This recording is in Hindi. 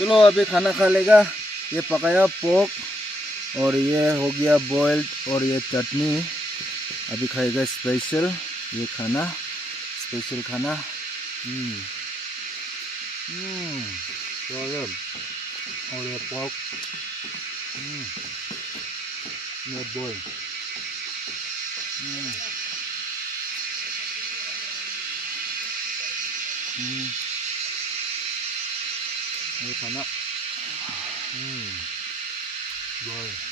चलो अभी खाना खा लेगा। ये पकाया पोर्क और ये हो गया बॉइल्ड और ये चटनी अभी खाएगा स्पेशल ये खाना, स्पेशल खाना। और ये पोर्क ये बॉइल्ड ये खाना बॉइल्ड